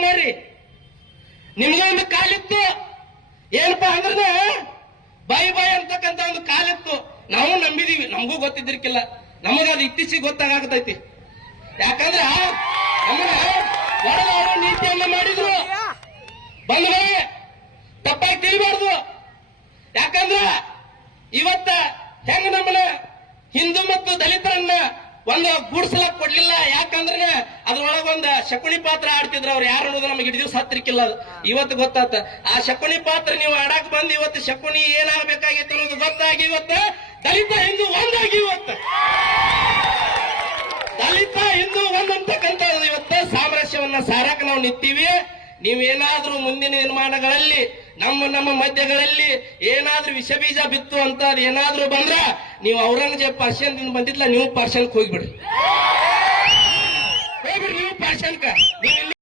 ಮಾಡ್ರಿ ನಿಮ್ಗೆ ಒಂದು ಕಾಲಿತ್ತು. ಏನಪ್ಪಾ ಅಂದ್ರೆ ಬಾಯಿ ಬಾಯಿ ಅಂತಕ್ಕಂತ ಒಂದು ಕಾಲಿತ್ತು. ನಾವು ನಂಬಿದೀವಿ. ನಮಗೂ ಗೊತ್ತಿದ್ದಿರ್ಕಿಲ್ಲ. ನಮಗ ಅದು ಇತ್ತೀಚೆಗೆ ಗೊತ್ತಾಗತೈತಿ ಯಾಕಂದ್ರ ಅವರು ನೀತಿಯನ್ನ ಮಾಡಿದ್ರು. ಬಂಧುಗಳೇ ತಪ್ಪಾಗಿ ತಿಳಿಬಾರ್ದು. ಯಾಕಂದ್ರ ಇವತ್ತ ಒಂದು ಗುಡ್ಸಲ ಕೊಡ್ಲಿಲ್ಲ. ಯಾಕಂದ್ರೆ ಅದ್ರೊಳಗ ಒಂದು ಶಕುನಿ ಪಾತ್ರ ಆಡ್ತಿದ್ರ ಅವ್ರು. ಯಾರು ಅನ್ನೋದು ನಮಗೆ ಇಡೀ ದಿವಸ ಹತ್ತಿರಕ್ಕಿಲ್ಲ ಅದು. ಇವತ್ತು ಗೊತ್ತಾತ. ಆ ಶಕುನಿ ಪಾತ್ರ ನೀವು ಆಡಾಕ್ ಬಂದು ಇವತ್ತು ಶಕುನಿ ಏನಾಗಬೇಕಾಗಿತ್ತು ಅನ್ನೋದು ಗೊತ್ತಾಗಿ ಇವತ್ತು ದಲಿತ ಹಿಂದೂ ಒಂದಾಗಿ ಇವತ್ತು. ದಲಿತ ಹಿಂದೂ ಒಂದಂತಕ್ಕಂತ ಇವತ್ತು ಸಾಮರಸ್ಯವನ್ನ ಸಾರಕ ನಾವು ನಿಂತೀವಿ. ನೀವೇನಾದ್ರೂ ಮುಂದಿನ ನಿರ್ಮಾಣಗಳಲ್ಲಿ ನಮ್ಮ ನಮ್ಮ ಮಧ್ಯಗಳಲ್ಲಿ ಏನಾದ್ರೂ ವಿಷ ಬೀಜ ಬಿತ್ತು ಅಂತ ಏನಾದ್ರೂ ಬಂದ್ರ ನೀವು ಔರಂಗಜೇಬ್ ನೀನು ಬಂದಿದ್ಲ ನೀವು ಪರ್ಷನ್ಕ್ ಹೋಗ್ಬಿಡ್ರಿ. ಹೋಗ್ಬಿಡ್ರಿ ನೀವು ಪರ್ಷನ್ಕ ನೀವು